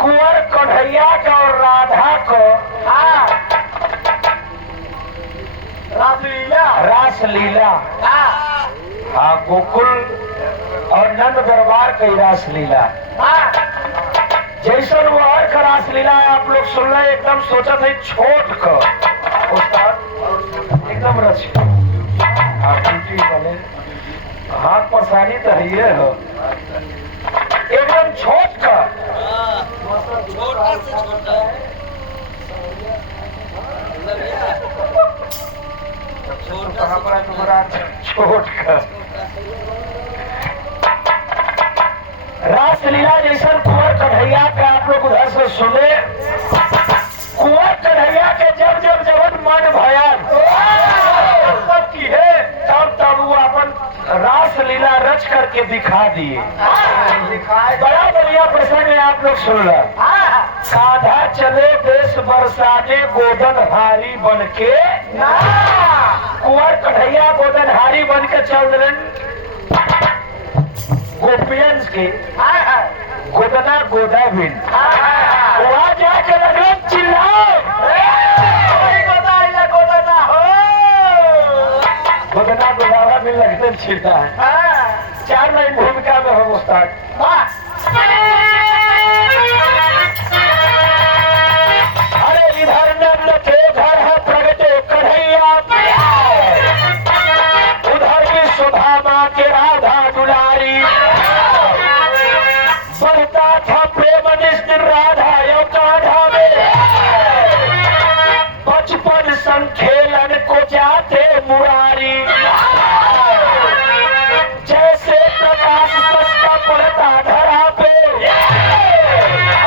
कुंवर कन्हैया का और राधा को रासलीला हाँ गोकुल और नंद दरबार की रासलीला जैसन वो और का रासलीला आप लोग सुन रहे एकदम सोचा था छोट का उस्ताद एकदम रच वाले हाथ परेशानी तो है ये हो एकदम छोट का छोटा से छोटा छोट का रासलीला जैसा कुंवर कन्हैया पे आप लोग उधर से सुने कुंवर कन्हैया के जब जब जब मन भयान की है तब वो अपन रासलीला रच करके दिखा दिए। बड़ा बढ़िया प्रसंग है आप लोग सुन रहे साधा चले देश बरसाने गोदनहारी बन के कुंवर कन्हैया गोदनहारी बन के चल रहे गोपियंस के गोदना गोदा बिन वहां जाके लगे चिल्लाओ गोदना गोदावा बिन लगते छिड़ता है। 4 लाइन भूमिका में हम उस्ताद अरे इधर नंद के घर है प्रगटे कन्हैया उधर भी सुधामा के राधा दुलारी बढ़ता था प्रेम निष्ठिर राधा यो काढ़ा में बचपन संखेलन को जाते मुरारी जैसे प्रकाश सस्ता पड़ता धरा पे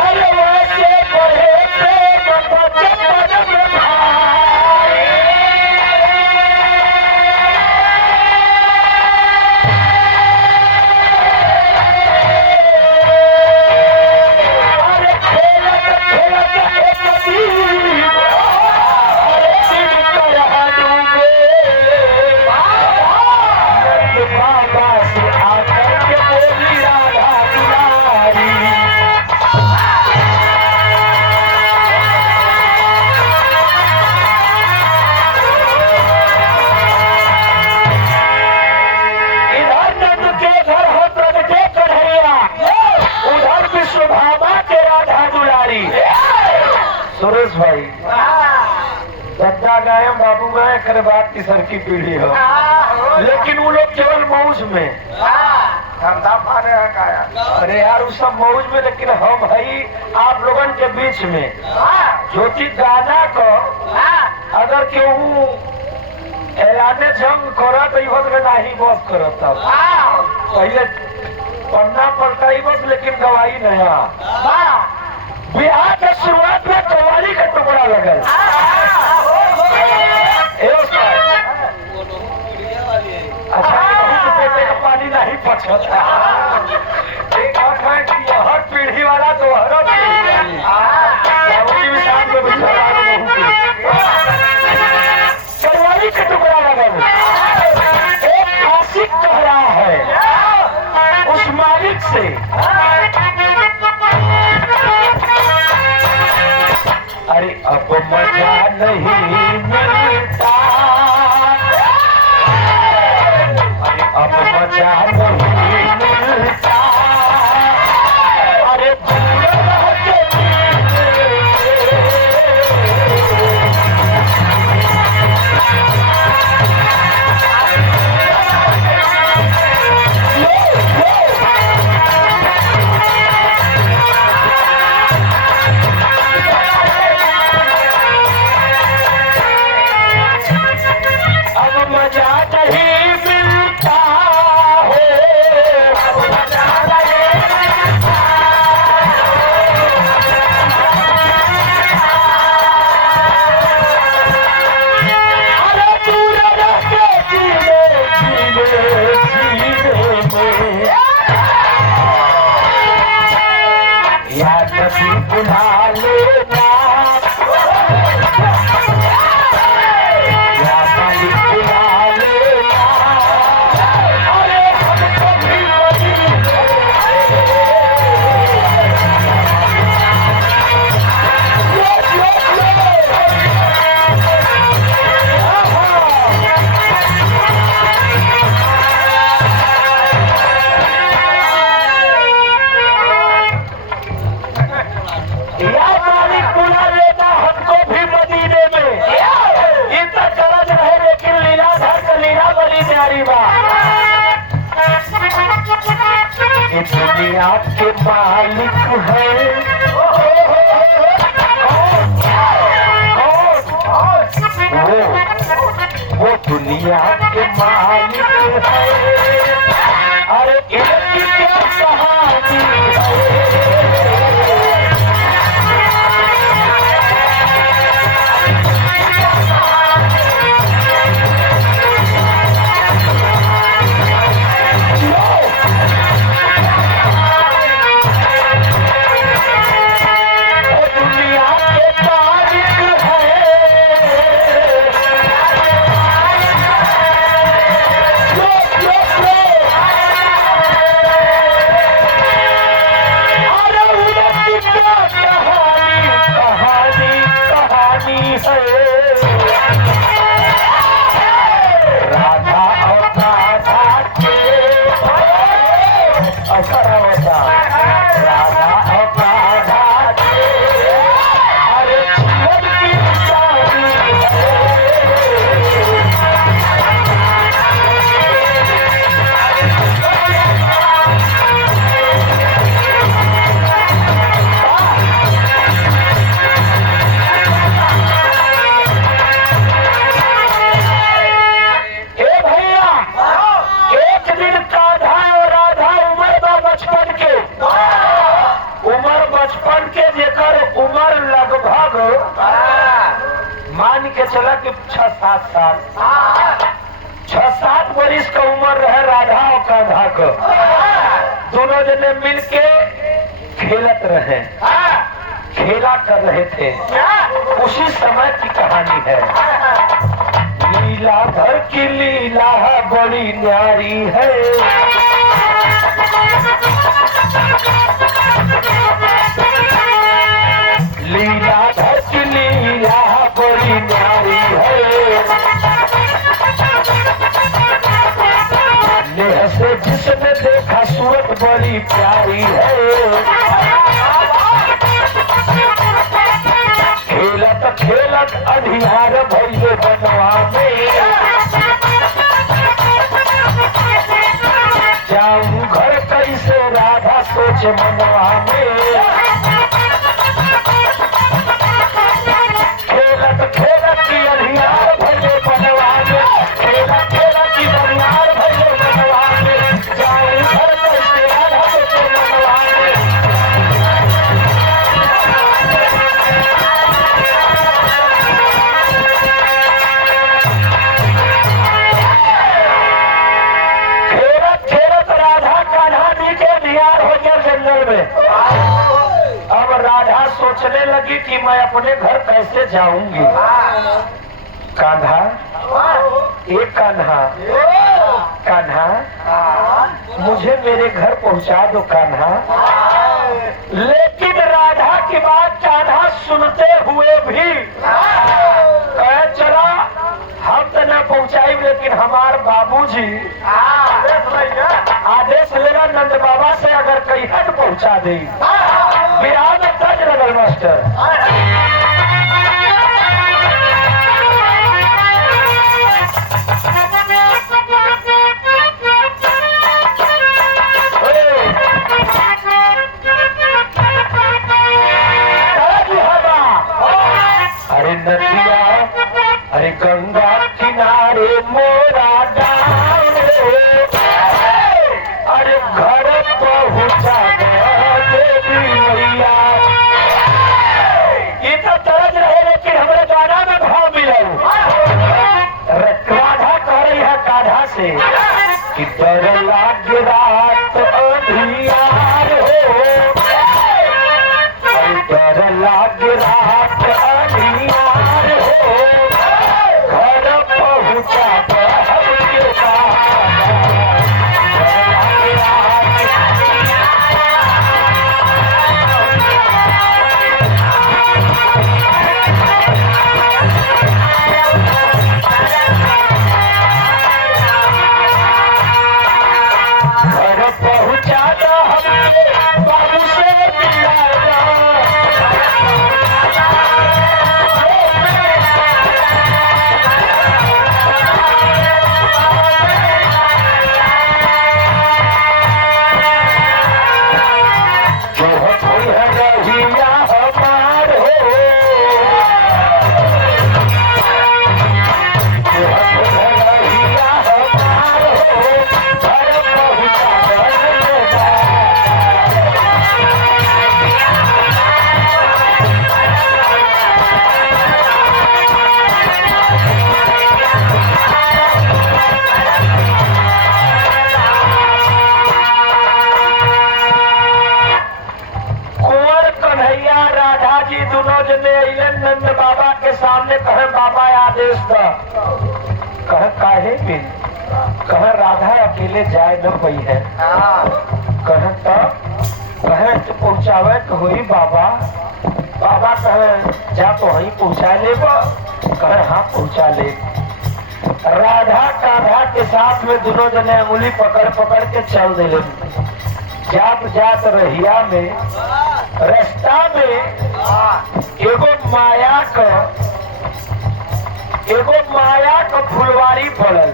अरे वैसे पढ़े प्रेम बचपन में भाई अरे खेलत खेलत एक दिन अरे दिन करा डूबे नंद बाबा से आकर के बोली राधा दुलारी इधर नंद के घर हो प्रगटे कन्हैया उधर विश्वभामा के राधा दुलारी। सुरेश भाई दद्दा गायम बाबू गाय करे बात की सर की पीढ़ी हो लेकिन वो लोग केवल मौज में धंधा पा रहे हैं काया अरे यार उस सब मौज में लेकिन हम भाई आप लोगन के बीच में ज्योति गाना को अगर केहू ऐलाने जंग करा तो इवत में नहीं बस करता पहले पन्ना पड़ता ही बस लेकिन गवाही नया बिहार के शुरुआत में कवाली का टुकड़ा लगल अच्छा पेटे का पानी नहीं पछता हर पीढ़ी वाला तो हर विधान में कवाली का टुकड़ा लगल एक आशिक कह रहा है उस मालिक से अरे अब मजा नहीं मिलता अरे अब मजा नहीं मिलता अरे दूर रह के अब मजा नहीं मिलता है अब मजा नहीं मिलता अरे दूर रह के जीने में याद भी बुला लेना या मालिक बुला लेना अरे हमको भी दुनिया के मालिक है वो दुनिया के मालिक है। अरे इनकी क्या कहानी मान के चला कि 6-7 साल 6-7 वर्ष का उम्र रहे राधा और कान्हा को। दोनों जने मिलके खेलत रहे, खेला कर रहे थे। उसी समय की कहानी है। लीलाधर की लीला बड़ी न्यारी है। लीलाधर की लीला बड़ी न्यारी है। नेह से जिसने देखा सूरत बड़ी प्यारी है। खेलत खेलत अधियार भइले बनवा में। जाऊं घर कैसे राधा सोच मनवा में। खेलत खेलत की अधियार भइले बनवा में। खेलत खेलत की अधियार भइले बनवा में। जाऊं घर कैसे राधा सोच मनवा में। अब राधा सोचने लगी कि मैं अपने घर कैसे जाऊंगी। कान्हा, एक कान्हा, कान्हा मुझे मेरे घर पहुंचा दो कान्हा। लेकिन राधा की बात कान्हा सुनते हुए भी कहे चला हम तो न पहुंचाई, लेकिन हमार बाबूजी आदेश लेगा नंद बाबा से, अगर कहीं हट पहुंचा दे। बिहार में तज लगल मास्टर। अरे नदिया, अरे गंगा किनारे मोरा डाल, अरे घर पहुंचा देवी मैया। ये तो तरज रहे, लेकिन हमारे गाना में भाव मिला। राधा कह रही है कान्हा से कि डर लागे रात अंधियार हो। डर लागे रात अंधियार हो। घर पहुंचा बाबू से मिला। जी दोनों जने अइले नंद बाबा के सामने, कहे बाबा आदेश द। कहे काहे भी, कहे राधा अकेले जाए न पई है। कहे तो कहे पहुँचावे तो हुई बाबा। बाबा कहे जा तो वहीं पहुँचा ले। कहे हाँ पहुँचा ले। राधा कान्हा के साथ में दोनों जने अंगुली पकड़ पकड़ के चल दिले। जात जात रहिया में रास्ता में एगो माया का फुलवारी पड़ल।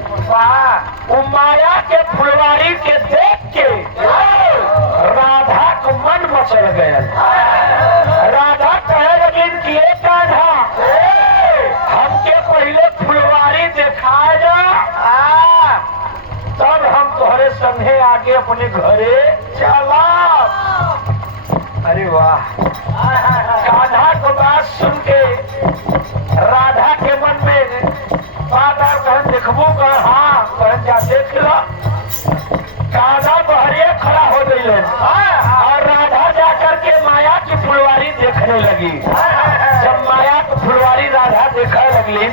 वो माया के फुलवारी के देख के राधा को मन मचल गया। राधा कहे लगी कि कान्हा हमके पहले फुलवारी देखा जा, तब हम तोहरे संगे आगे अपने घरे चला। अरे वाह, कान्हा को बात सुन के राधा के मन में बात आ, कहन देखबो कर। हाँ कहन जा देख लो। कान्हा बहरिया खड़ा हो गई और राधा जाकर के माया की फुलवारी देखने लगी। जब माया की फुलवारी राधा देखने लगली,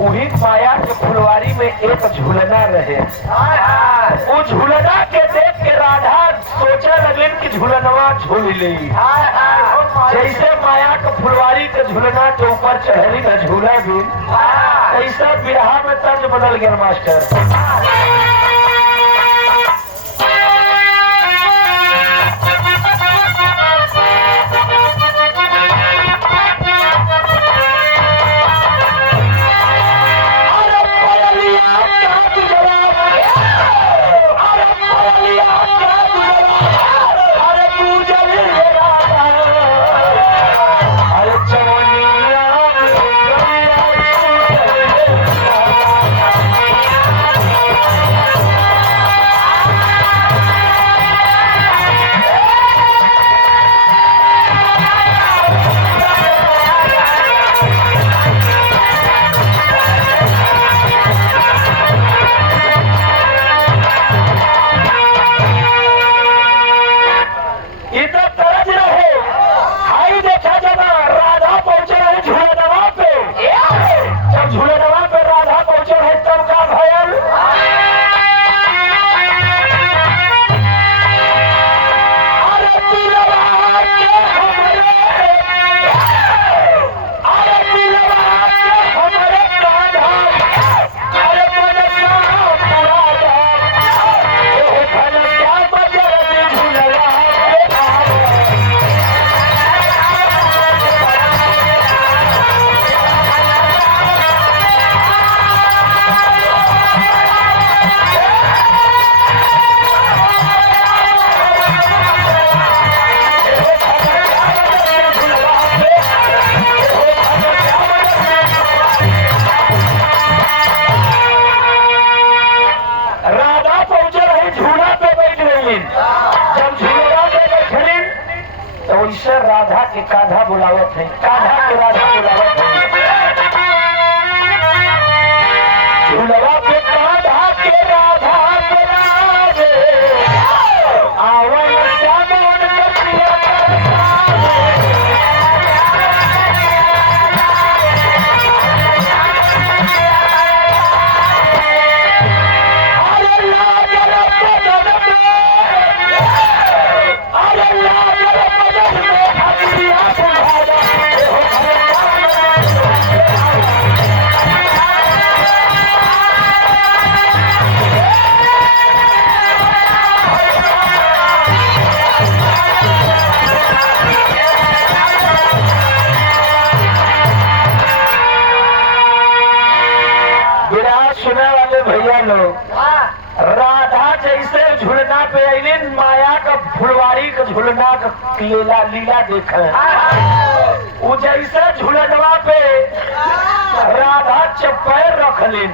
वही माया के फुलवारी में एक झूलना रहे। वो झूलना के देख के राधा सोचे लगे कि झूलनवा झूल ली। जैसे माया के फुलवारी के झूलना के ऊपर चढ़ली न झूला भी, ऐसा बिरहा में तर्ज बदल गया मास्टर। राधा के कान्हा बुलावत है, कान्हा के राधा बुलावत है। झूलवा पे कान्हा के राधा बुलावे, आवन श्यामन कपिया राधा जैसे झुलना पे अली माया का फुलवारी का झुलना का लीला देख वो जैसे झुलनवा पे राधा चप्पैर रखलिन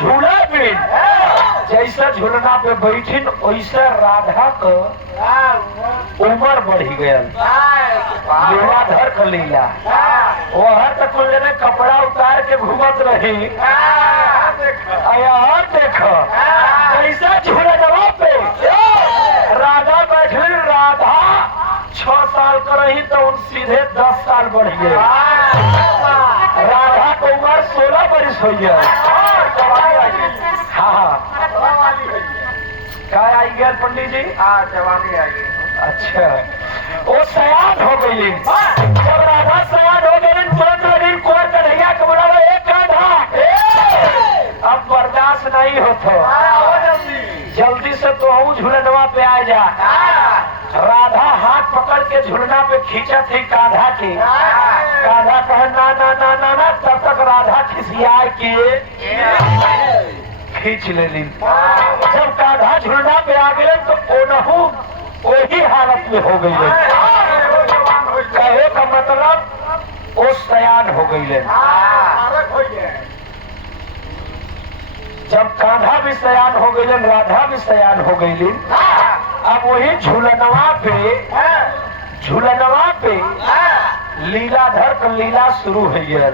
झूला बिन जैसा झुलना पे बैठिन वैसे राधा का उम्र बढ़ी गया। लीलाधर का लीला वह तक जने कपड़ा उतार के घूमत रही। और देखो ऐसा झूलनवा पे राधा बैठे, राधा 6 साल का रही तो उन सीधे 10 साल बढ़ गए। राधा को उम्र 16 बरिस हो गया। हाँ क्या आई गया पंडित जी? जवानी आई। अच्छा वो सयान हो गई। जब राधा सयान हो गई तुरंत लगी कुंवर कन्हैया के बुलावा एक कान्हा। अब बर्दाश्त नहीं होता, जल्दी से तो हूँ झूलनवा पे आ जा। राधा हाथ पकड़ के झूलना पे खींचा थी कान्हा की। कान्हा कहे ना ना ना ना ना, तब तक राधा खिसिया के खींच ले ली। जब कान्हा झूलना पे आ गए तो ओनहू वही हालत में हो गई। कहे का मतलब वो सयान हो गई। जब कान्हा भी सयान हो गई, राधा भी सयान हो गई। अब वही झूलनवा पे लीलाधर का लीला शुरू हो गया।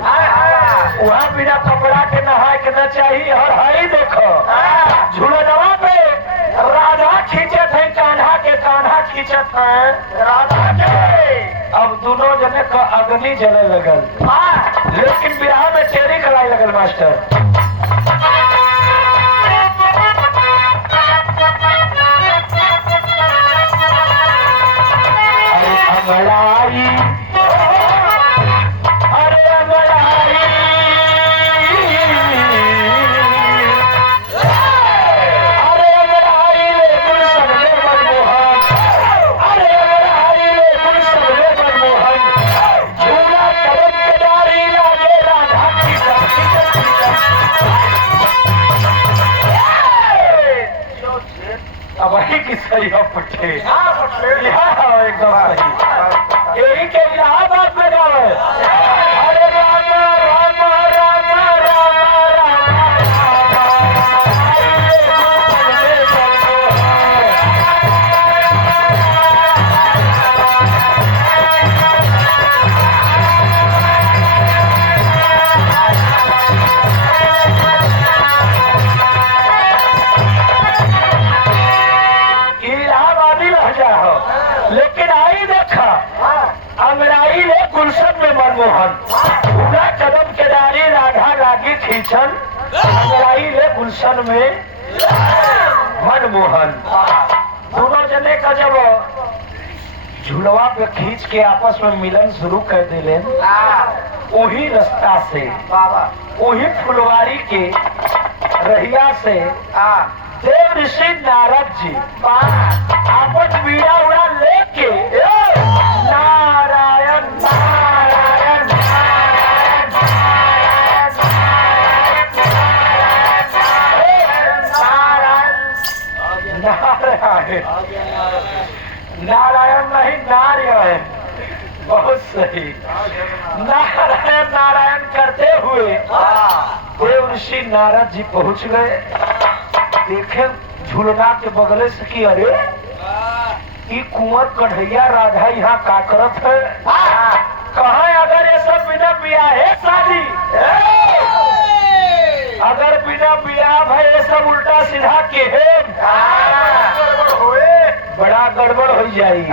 वहाँ बिना कपड़ा के नहाए के न चाहिए। और हाई देखो झूलनवा पे राधा खींचत है कान्हा के, कान्हा खींचत है राधा के। अब दोनों जने का अग्नि जले लगल, लेकिन बिहार में टेरी कलाई लगल मास्टर। अंगड़ाई अरे अंगड़ाई अरे अंगड़ाई ले गुलशन में मनमोहन। अरे अंगड़ाई ले गुलशन में मनमोहन। झूला करम के डारी लागे राधा की अब वही की सही हो पट्टे एकदम सही। यही के इलाहाबाद में जाओ। अरे राम राम राम राम इलाहाबादी लहजा हो। लेकिन आई देखा अंगड़ाई ले गुलशन में मनमोहन। पूरा कदम के डारी राधा लागी खींचन। अंगड़ाई ले गुलशन में मनमोहन। दोनों जने का जब झुलवा पे खींच के आपस में मिलन शुरू कर दिले, वही रास्ता से वही फुलवारी के रहिया से देव ऋषि नारद जी आपन बीड़ा उड़ा लेके नारायण नारायण नारायण नारायण नारायण नारायण नहीं नारायण। बहुत सही। नारायण नारायण करते हुए देव ऋषि नारद जी पहुंच गए। देखे झूलना के बगले से कि अरे ये कुंवर कन्हैया राधा यहाँ का करत है। कहा अगर ये सब बिना बियाहे शादी, अगर बिना बियाह भाई ये सब उल्टा सीधा के है बड़ा गड़बड़ हो जाएगी।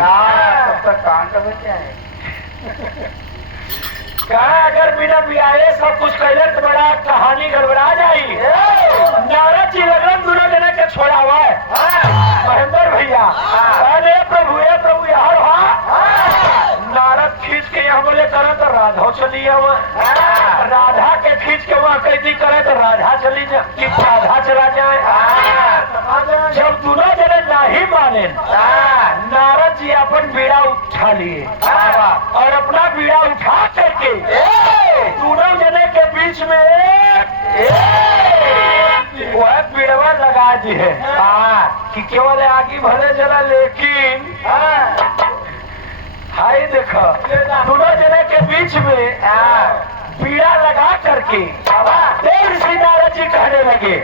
कहा अगर बिना बियाहे सब कुछ कहले तो बड़ा कहानी गड़बड़ा जाएगी। नारद जी लगन दोनों जने के छोड़ा हुआ है। महेंद्र भैया अरे प्रभु यार नारद खींच के यहाँ बोले करे तो राधा चली हुआ। राधा के खींच के वहाँ कैदी करे तो राधा चली जा कि राधा चला जाए। जब दोनों जने नहीं माने नारद जी अपन बीड़ा उठा लिए और अपना बीड़ा उठा करके दोनों जने के बीच में वह बीड़वा लगा दी है कि केवल आगे भले जला। लेकिन हाय देखो दोनों जने के बीच में बीड़ा लगा करके देव ऋषि नारद जी कहने लगे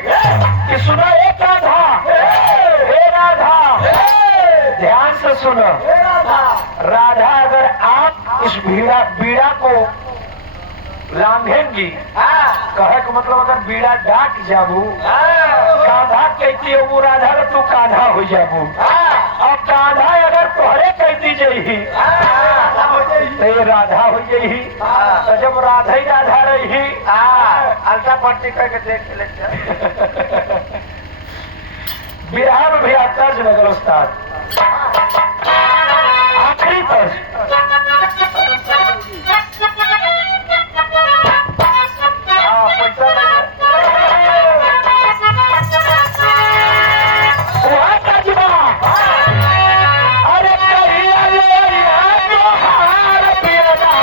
कि सुनो एक राधा, हे राधा ध्यान से सुनो। राधा अगर आप इस बीड़ा को लांघेंगी, कहे का मतलब अगर बीड़ा डाक जाबू कान्हा कहती है वो राधा तू कान्हा हो जाबू। और कान्हा अगर तोहरे कहती जही तो राधा हो गई। तो जब राधा ही राधा रही अल्टा पट्टी करके देख लेते बिहार में भी तर्ज लगल उस्ताद आखिरी तर्ज पैसा वहाँ तर्जमा अरे कहिया ले तोहार बेटा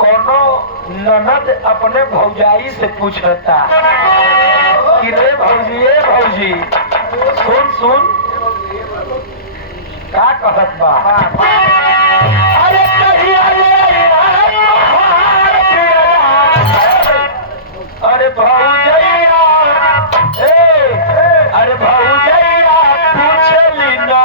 कोनो ननद अपने भौजाई से पूछता कि रे भौजी ए भौजी सुन सुन का कहत बा अरे कहिया ले तोहार बेटा अरे भौजैया अरे भौजैया पूछली ना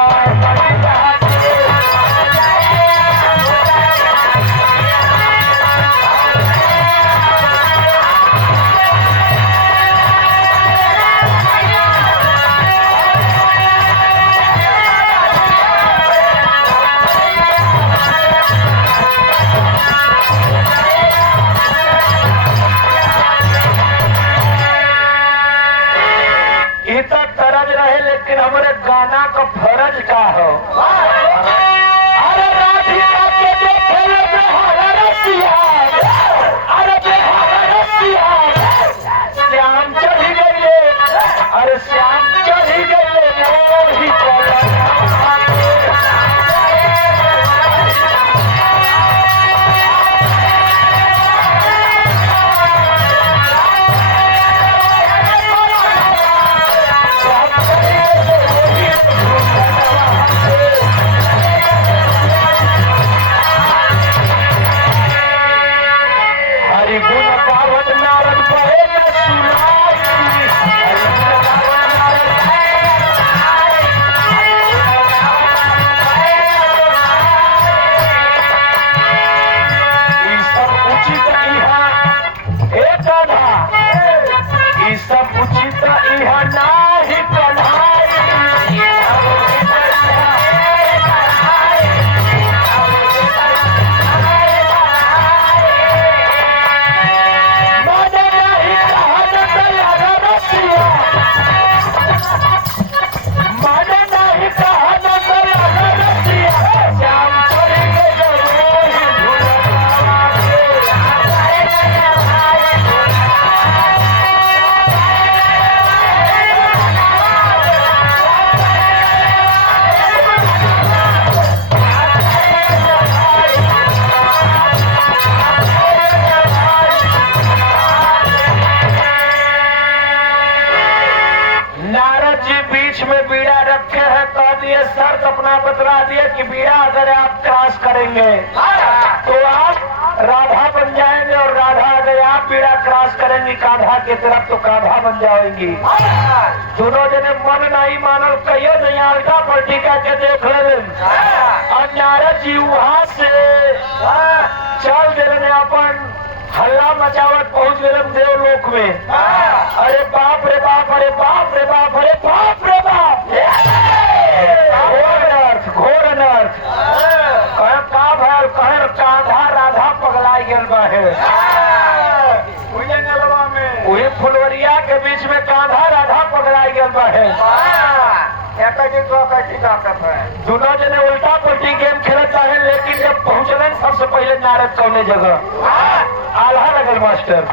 लेकिन हमारे गाना का फर्ज का हो अरे राधिका के देखे बेहारा रसिया अरे बेहारा रसिया श्याम चढ़ी गए अरे श्याम चढ़ी गए मोर ही सब उचित इहा नाही शर्त अपना बतला दिया कि बीड़ा अगर आप क्रॉस करेंगे तो आप राधा बन जाएंगे और राधा अगर आप बीड़ा क्रॉस करेंगी कान्हा की तरफ तो कान्हा बन जाएंगी। दोनों जने मन नहीं मानल कहियो नहीं आलटा पलटी के देख ले और नारद जी वहां से चल दिले अपन हल्ला मचावट पहुंच गए देवलोक में। अरे बाप रे बाप अरे बाप रे बाप अरे बाप रे बाप घोर अनर्थ का भैल कहर कान्हा राधा पगलाई गेल बाहे वही फुलवरिया के बीच में कान्हा राधा पगलाई गेल बाहे। दोनों जने उल्टा पलटी गेम खेलता है लेकिन जब पहुंचले सबसे पहले नारद कौने जगह आल्हा लगल मास्टर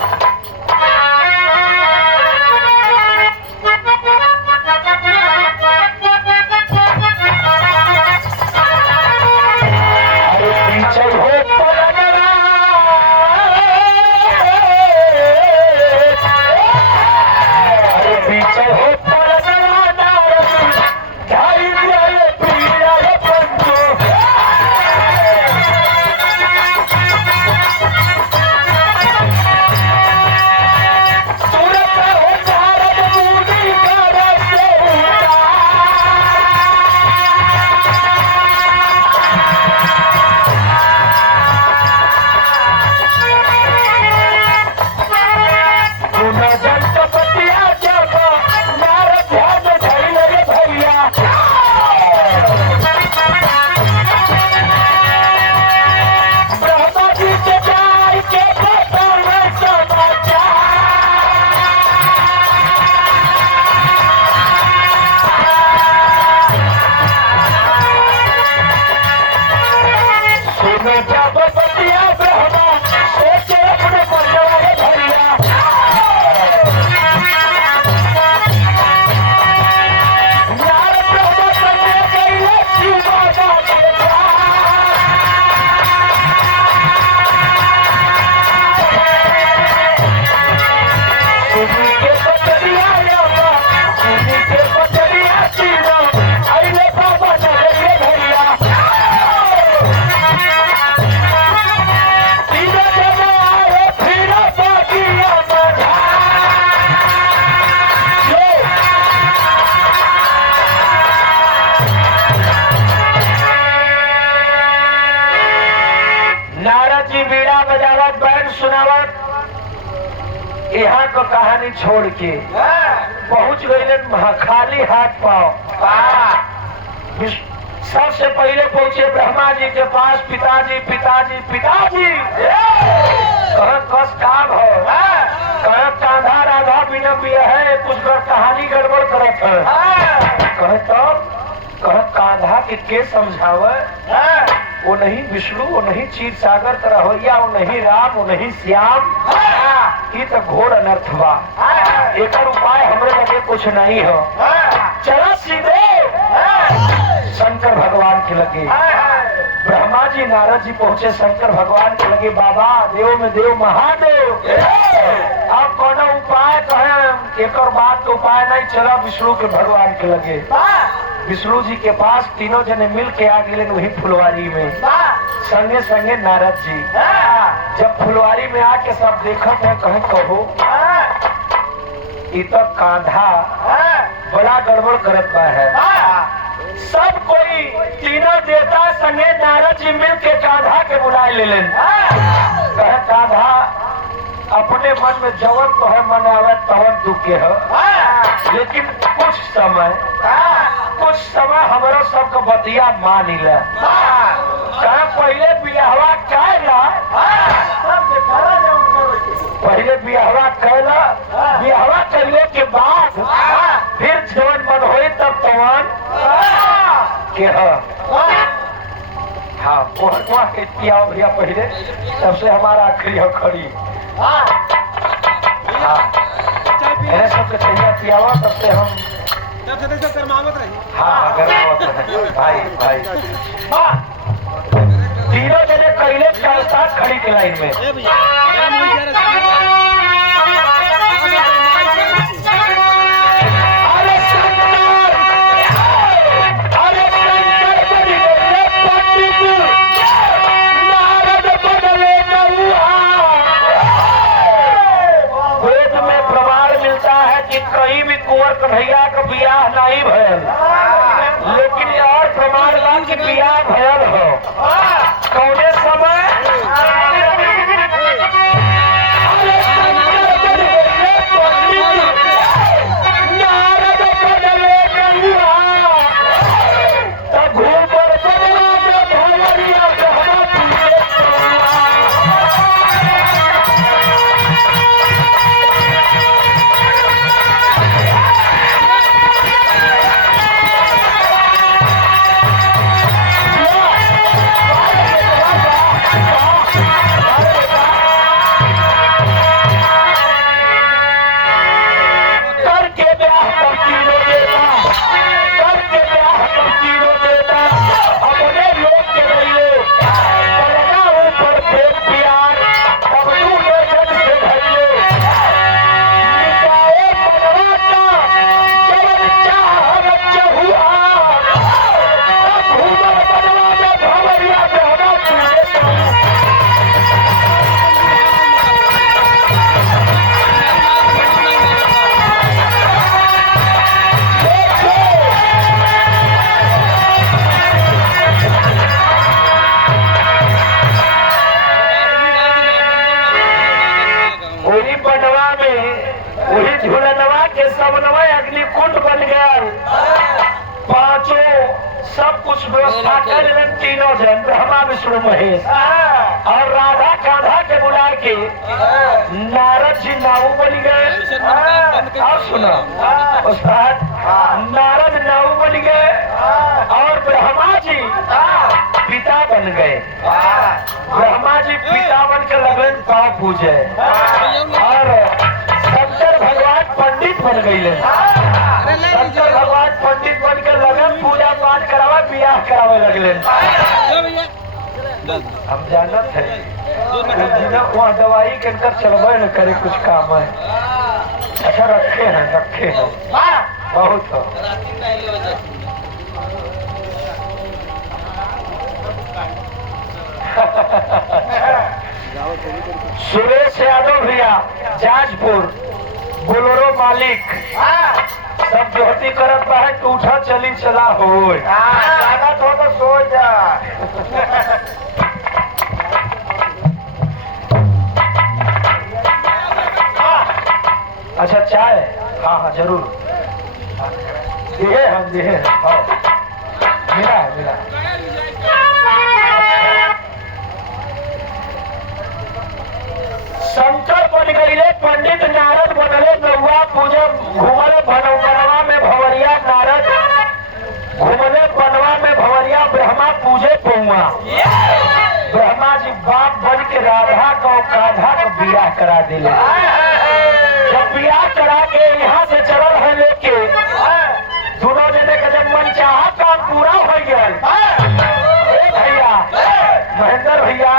बजावत बैंड सुनावत यहाँ को कहानी छोड़ के पहुंच गए खाली हाथ पाओ। सबसे पहले पहुंचे ब्रह्मा जी के पास। पिताजी पिताजी पिताजी कस काम हो कांधा राधा बिना बिया है कुछ कहानी गड़बड़ करत है। कहे तो कांधा के समझावे वो नहीं विष्णु वो नहीं क्षीर सागर तरह होइया वो नहीं राम वो नहीं श्याम ये तो घोर अनर्थ बा। एक उपाय हमरे लगे कुछ नहीं हो। चलो सीधे शंकर भगवान के लगे। ब्रह्मा जी नारद जी पहुंचे शंकर भगवान के लगे। बाबा देव में देव महादेव आप कौन उपाय कहे एक और बात तो उपाय नहीं। चला विष्णु के भगवान के लगे। विष्णु जी के पास तीनों जने मिल के आ गए वही फुलवारी में संगे संगे नारद जी। जब फुलवारी में आके सब देखत है कहे कहो तो कांधा बड़ा गड़बड़ करत है। सब कोई तीनों देवता संगे नारद जी मिल के कांधा के बुलाए ले लेन। कहे कांधा अपने मन में जवन तो है मन आवे तवन दुखे है लेकिन कुछ समय हमारा सबका बतिया मान ले। पहले बियाहवा कैला बियाहवा करने के बाद फिर जवन मन हो तब तवन के हाँ के पिया भैया पहले तब से हमारा आखिरी हो खड़ी। हाँ मेरे सबके चाहिए पियावा तब से हम हाँ गर्मावत रहे भाई भाई। तीनों जने पहले साथ खड़ी के लाइन में। कहीं भी कुंवर कन्हैया का बियाह नहीं भयल लेकिन और प्रमाण बा कि बियाह भयल हो। कौने समय सब कुछ व्यवस्था कर तीनों जन ब्रह्मा विष्णु महेश और राधा कांधा के बुला के नारद जी नाऊ बन गए। और सुनो उस्ताद नारद नाऊ बन गए और ब्रह्मा जी पिता बन गए। ब्रह्मा जी पिता बन के लगन पाँव पूजे और शंकर भगवान पंडित बन गए। शंकर भगवान पंडित बन के लगन पूजा पाठ करावा बियाह करावे लगले। हम जानत है वहाँ दवाई के अंदर चलबे न करे कुछ काम है। अच्छा रखे हैं बहुत हो। सुरेश यादव भैया जाजपुर बोलोरो मालिक सब जोहती करत बा है कि उठा चली चला हो तो सो जा। चाय? हाँ हाँ जरूर दिए हम दिए हैं। हाँ मिला है मिला है। शंकर बन गईले पंडित नारद बनले नौआ पूजा घूमले बनवा में भंवरिया नारद घूमले बनवा में भंवरिया ब्रह्मा पूजे पौआ। ब्रह्मा जी बाप बन के राधा को काधा को बियाह करा दिले। जब बियाह करा के यहाँ से चलल है लेके दोनों जने का जब मन चाहा काम पूरा हो गया भैया महेंद्र भैया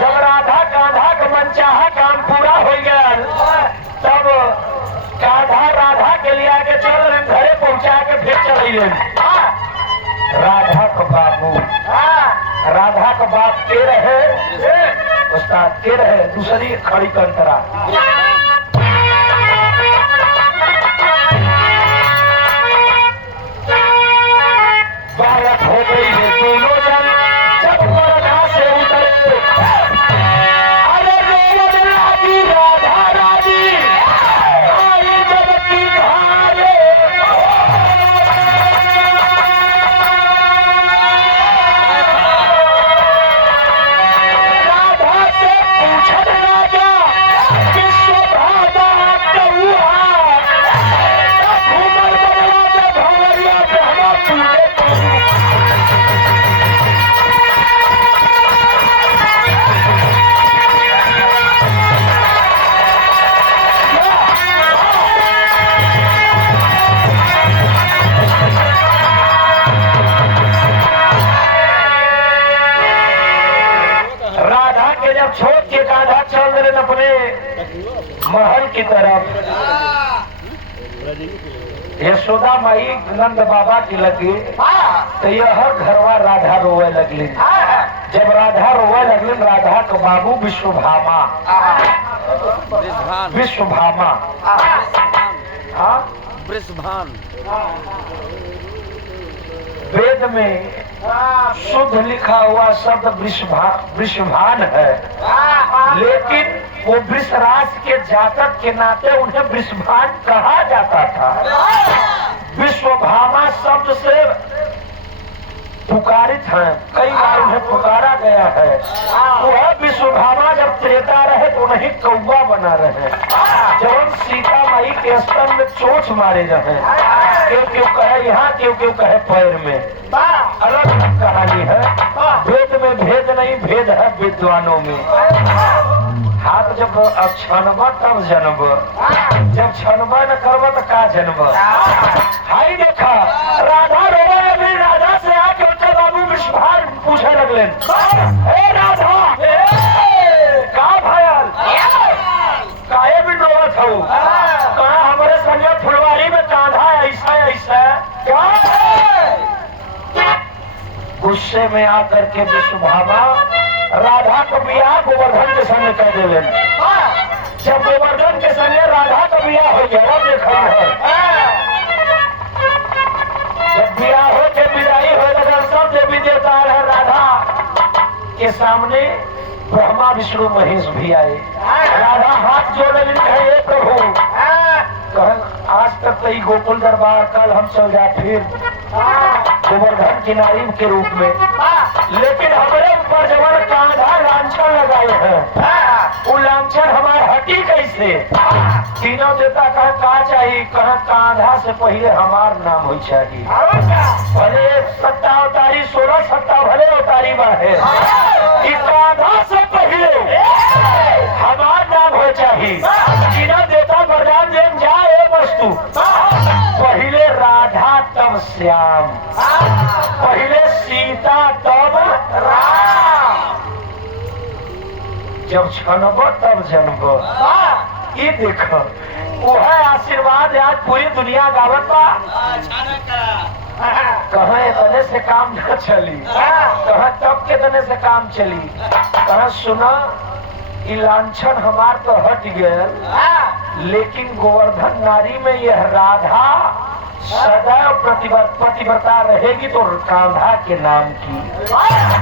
जब राधा कान्हा का मन चाहा काम पूरा हो गया तब कान्हा राधा के लिए आके चल रहे घरे पहुंचा के फिर चल राधा का बाबू राधा का बाप के रहे उस्ताद के रहे दूसरी खड़ी कंतरा बालक हो गई है दोनों जन जब राधा से उतरे अरे रोने लगी राधा रानी आई जब की धारे राधा से पूछने लगा कि शोभादा कौआ घूमर बनवा दे भंवरिया ब्रह्मा पूजे राधा के जब छोड़ के कान्हा चल रहे अपने महल की तरफ यशोदा माई नंद बाबा की लगी तो यह घरवा राधा रोवे लगली। जब राधा रोवे लगली राधा के बाबू विश्वभामा विश्वभामा हाँ वृषभान वेद में शुद्ध लिखा हुआ शब्द वृषभान है लेकिन वो वृषराज के जातक के नाते उन्हें वृषभान कहा जाता था। विश्वभामा शब्द से पुकारित है कई बार उन्हें पुकारा गया है। वह विश्वभामा जब त्रेता रहे तो उन्हें कौवा बना रहे जब सीता माई के स्तन में चोट मारे रहे क्यों क्यों कहे यहाँ क्यों क्यों कहे पैर में अलग कहानी है। वेद में भेद नहीं भेद है विद्वानों में। हाथ जब छनब तब जनब जब छनब न करब तो का जनब। हाई देखा राधा रोवा लगली राधा से आके उनके बाबू विश्वभान पूछे लगले ए राधा का भयल काहे भी रोवत हो कहा हमारे संगे फुलवारी में कांधा ऐसा ऐसा क्या गुस्से में आकर के विश्वभामा राधा को बियाह गोवर्धन के संग कर दिले। जब गोवर्धन के संगे राधा का बियाह हो गया देखा है जब बियाह हो के विदाई हो लगा सब देवी देवता है राधा के सामने ब्रह्मा विष्णु महेश भी आए। राधा हाथ जोड़े कहे प्रभु कह आज तक तो ही गोकुल दरबार कल हम चल जाए फिर गोवर्धन की नारी के रूप में लेकिन हमारे ऊपर जब कांधा लांछन लगाए हैं वो लांछन हमारे हटी कैसे। तीनों देवता कहे का चाहिए कहे कांधा से पहले हमार नाम हो चाहिए भले 7 अवतारी 16 सत्ता भले अवतारी है कि कांधा से पहले हमार नाम हो चाहिए। तीनों देवता वरदान देन जाए वस्तु पहले राधा तब श्याम पहले सीता तब राम जब छनब तब जनब। ये देखो वो है आशीर्वाद आज पूरी दुनिया गावत बा कहा तने से काम न चली कहा तब के तने से काम चली कहा सुना लांछन हमार तो हट गया लेकिन गोवर्धन नारी में यह राधा सदैव प्रतिव्रता रहेगी तो कांधा के नाम की।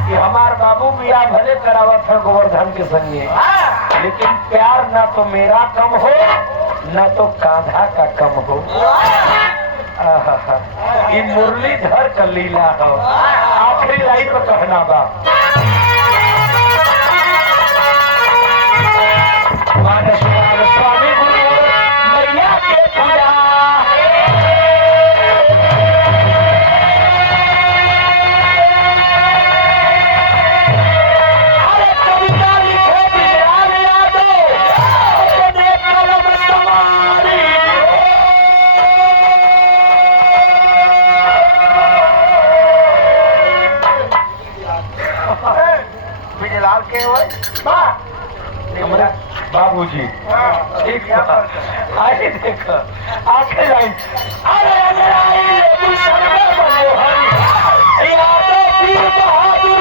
कि हमार बाबू बिया भले करावत है गोवर्धन के संगे लेकिन प्यार ना तो मेरा कम हो ना तो कान्हा का कम हो। आहा, ये मुरलीधर का लीला हो। आखिरी लाइन में कहना बा मानसवाल स्वामी गुरु मैया के पिया अरे कविता लिखे बिजराल यादव अपने कलम सवारी बिजलाल के हुए हमारे बाबूजी ठीक है। आगे देखो आखिरी लाइन अरे अगर आई मुसलमान बने हरी यादव पीर बहादुर